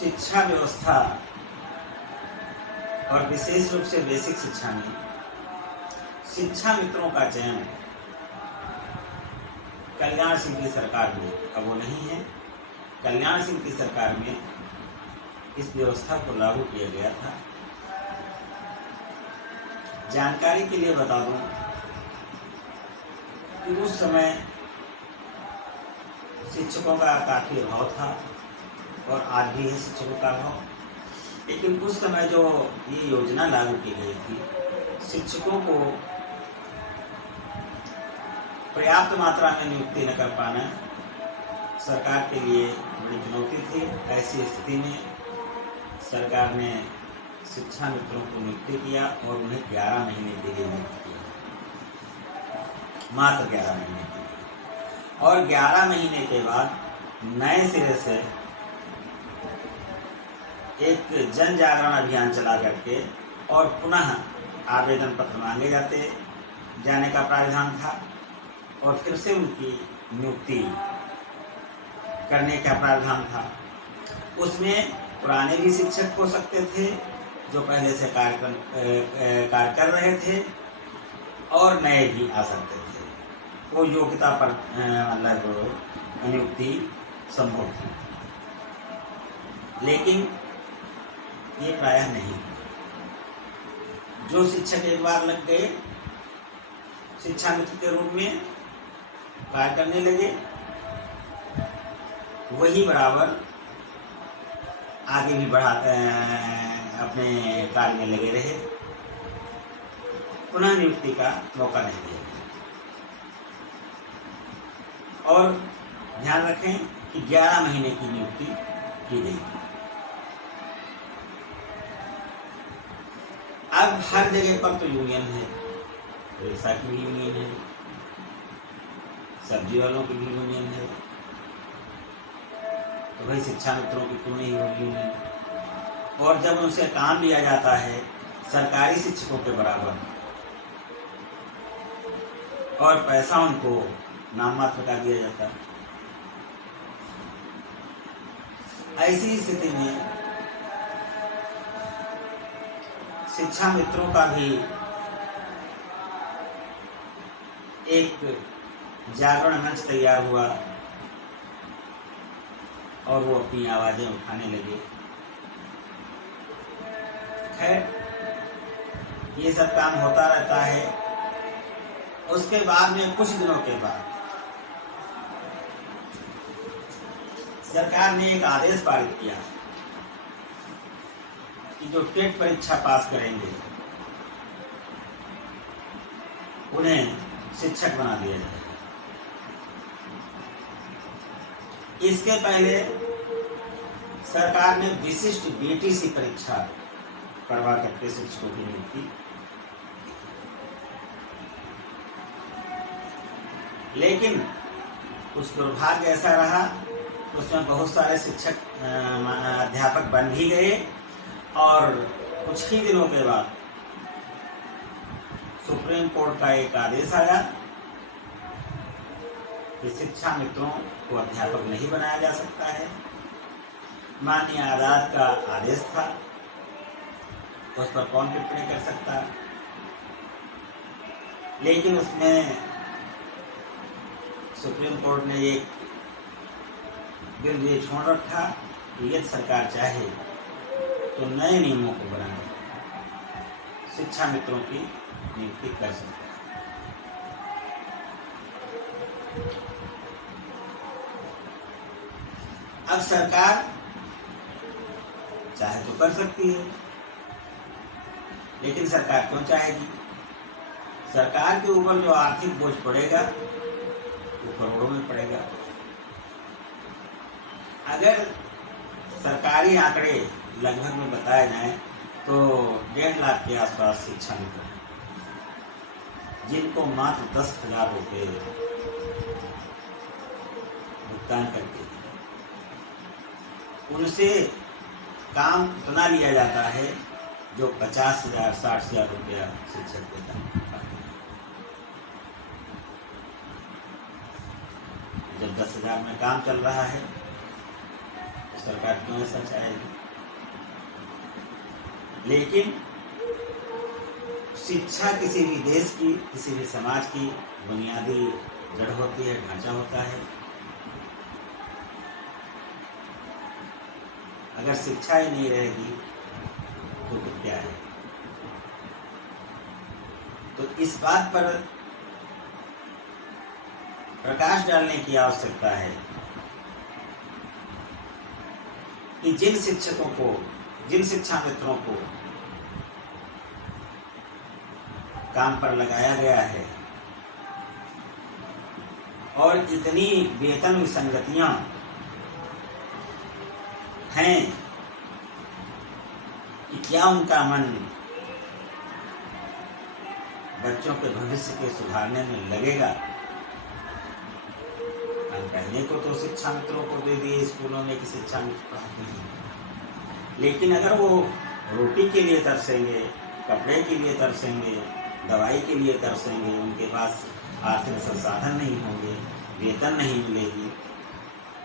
शिक्षा व्यवस्था और विशेष रूप से बेसिक शिक्षा में शिक्षा मित्रों का चयन कल्याण सिंह की सरकार में अब वो नहीं है। कल्याण सिंह की सरकार में इस व्यवस्था को लागू किया गया था। जानकारी के लिए बता दूं कि उस समय शिक्षकों का काफी अभाव था और आज भी है शिक्षकों का अभाव। लेकिन उस समय जो ये योजना लागू की गई थी, शिक्षकों को पर्याप्त मात्रा में नियुक्ति न कर पाना सरकार के लिए बड़ी चुनौती थी। ऐसी स्थिति में सरकार ने शिक्षा मित्रों को नियुक्ति किया और उन्हें 11 महीने के लिए नियुक्त किया, मात्र 11 महीने के लिए। और 11 महीने के बाद नए सिरे से एक जन जागरण अभियान चला करके और पुनः आवेदन पत्र मांगे जाने का प्रावधान था और फिर से उनकी नियुक्ति करने का प्रावधान था। उसमें पुराने भी शिक्षक हो सकते थे जो पहले से कार्य कर रहे थे और नए भी आ सकते थे। वो योग्यता पर मतलब नियुक्ति संभव थी, लेकिन ये प्रायः नहीं। जो शिक्षक एक बार लग गए शिक्षा मित्र के रूप में कार्य करने लगे, वही बराबर आगे भी अपने कार्य में लगे रहे, पुनः नियुक्ति का मौका नहीं दिया। और ध्यान रखें कि 11 महीने की नियुक्ति की गई। अब हर जगह पर तो यूनियन है, रिक्शा की भी यूनियन है, सब्जी वालों की भी यूनियन है, तो भाई शिक्षा मित्रों की क्यों नहीं होगी यूनियन? और जब उनसे काम लिया जाता है सरकारी शिक्षकों के बराबर और पैसा उनको नाम मात्र का दिया जाता है, ऐसी स्थिति में शिक्षा मित्रों का भी एक जागरण मंच तैयार हुआ और वो अपनी आवाजें उठाने लगे। खैर, ये सब काम होता रहता है। उसके बाद में कुछ दिनों के बाद सरकार ने एक आदेश पारित किया कि जो टेट परीक्षा पास करेंगे उन्हें शिक्षक बना दिया जाए। इसके पहले सरकार ने विशिष्ट बीटीसी परीक्षा करवा करके शिक्षकों की नियुक्ति, लेकिन कुछ दुर्भाग्य ऐसा रहा, उसमें बहुत सारे शिक्षक अध्यापक बन भी गए और कुछ ही दिनों के बाद सुप्रीम कोर्ट का एक आदेश आया कि शिक्षा मित्रों को अध्यापक नहीं बनाया जा सकता है। माननीय आजाद का आदेश था, उस पर कौन टिप्पणी कर सकता है? लेकिन उसमें सुप्रीम कोर्ट ने एक बिल ये छोड़ रखा कि यदि सरकार चाहे तो नए नियमों को बनाकर शिक्षा मित्रों की नियुक्ति कर सकता है। अब सरकार चाहे तो कर सकती है, लेकिन सरकार क्यों चाहेगी? सरकार के ऊपर जो आर्थिक बोझ पड़ेगा वो करोड़ों में पड़ेगा। अगर सरकारी आंकड़े लगभग में बताए जाएं तो 1.5 लाख के आसपास शिक्षा मित्र हैं, जिनको मात्र 10,000 रुपये भुगतान करके उनसे काम उतना लिया जाता है जो 50,000 60,000 रुपया शिक्षक देता है। जब 10,000 में काम चल रहा है, सरकार क्यों ऐसा चाहेगी? लेकिन शिक्षा किसी भी देश की, किसी भी समाज की बुनियादी जड़ होती है, ढांचा होता है। अगर शिक्षा ही नहीं रहेगी तो फिर क्या है? तो इस बात पर प्रकाश डालने की आवश्यकता है कि जिन शिक्षकों को, जिन शिक्षा मित्रों को काम पर लगाया गया है और इतनी वेतन विसंगतियां हैं कि क्या उनका मन बच्चों के भविष्य के सुधारने में लगेगा? कहने को तो शिक्षा मित्रों को दे दिए स्कूलों में कि शिक्षा मित्र पढ़ाते हैं, लेकिन अगर वो रोटी के लिए तरसेंगे, कपड़े के लिए तरसेंगे, दवाई के लिए तरसेंगे, उनके पास आर्थिक संसाधन नहीं होंगे, वेतन नहीं मिलेगी,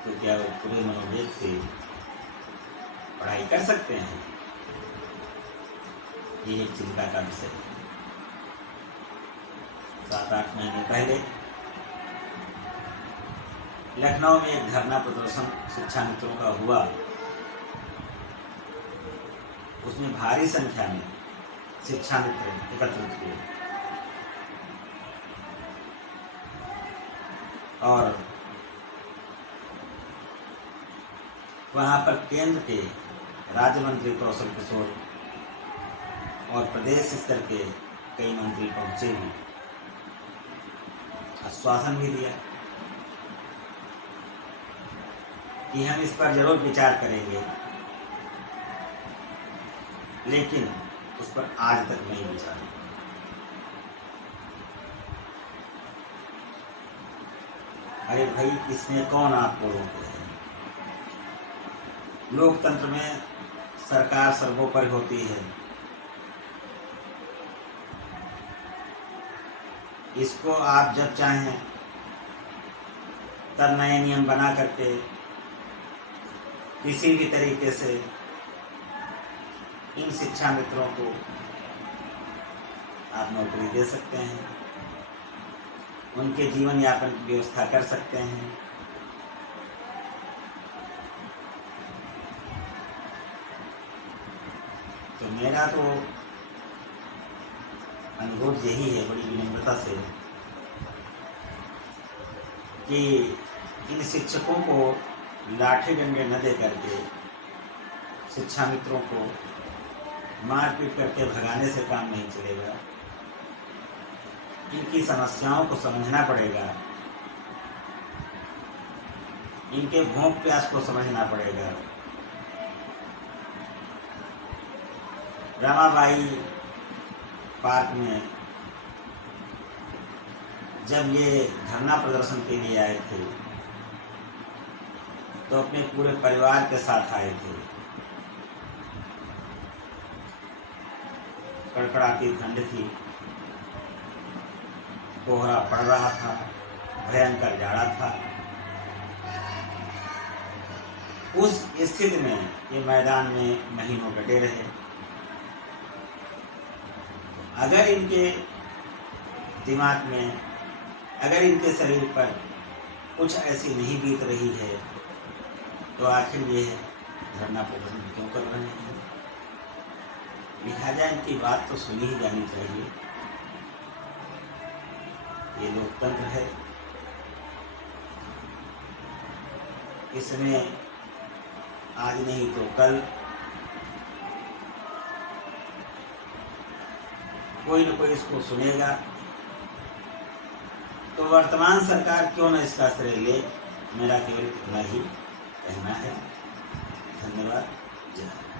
तो क्या वो पूरे मनोवेग से पढ़ाई कर सकते हैं? ये एक चिंता का विषय है। 7-8 महीने पहले लखनऊ में एक धरना प्रदर्शन शिक्षा मित्रों का हुआ। उसमें भारी संख्या में शिक्षा मित्र एकत्रित हुए और वहां पर केंद्र के राज्य मंत्री कौशल किशोर और प्रदेश स्तर के कई मंत्री पहुंचे भी, आश्वासन भी दिया कि हम इस पर जरूर विचार करेंगे, लेकिन उस पर आज तक नहीं विचार। अरे भाई, इसमें कौन आपको रोके है? लोकतंत्र में सरकार सर्वोपरि होती है। इसको आप जब चाहें तब नए नियम बना करके किसी भी तरीके से इन शिक्षा मित्रों को आप नौकरी दे सकते हैं, उनके जीवन यापन की व्यवस्था कर सकते हैं। तो मेरा तो अनुरोध यही है बड़ी विनम्रता से कि इन शिक्षकों को लाठी डंडे न दे करके शिक्षा मित्रों को मारपीट करके भगाने से काम नहीं चलेगा। इनकी समस्याओं को समझना पड़ेगा, इनके भूख प्यास को समझना पड़ेगा। रमाबाई पार्क में जब ये धरना प्रदर्शन के लिए आए थे तो अपने पूरे परिवार के साथ आए थे। कड़कड़ाती ठंड थी, कोहरा पड़ रहा था, भयंकर जाड़ा था। उस स्थिति में ये मैदान में महीनों डटे रहे। अगर इनके दिमाग में, अगर इनके शरीर पर कुछ ऐसी नहीं बीत रही है तो आखिर ये धरना प्रदर्शन क्यों कर रहे हैं? लिहाजा इनकी बात तो सुनी ही जानी चाहिए। ये लोकतंत्र है, इसमें आज नहीं तो कल कोई न कोई इसको सुनेगा। तो वर्तमान सरकार क्यों न इसका श्रेय ले, मेरा केवल इतना ही कहना है। धन्यवाद। जय हिंद।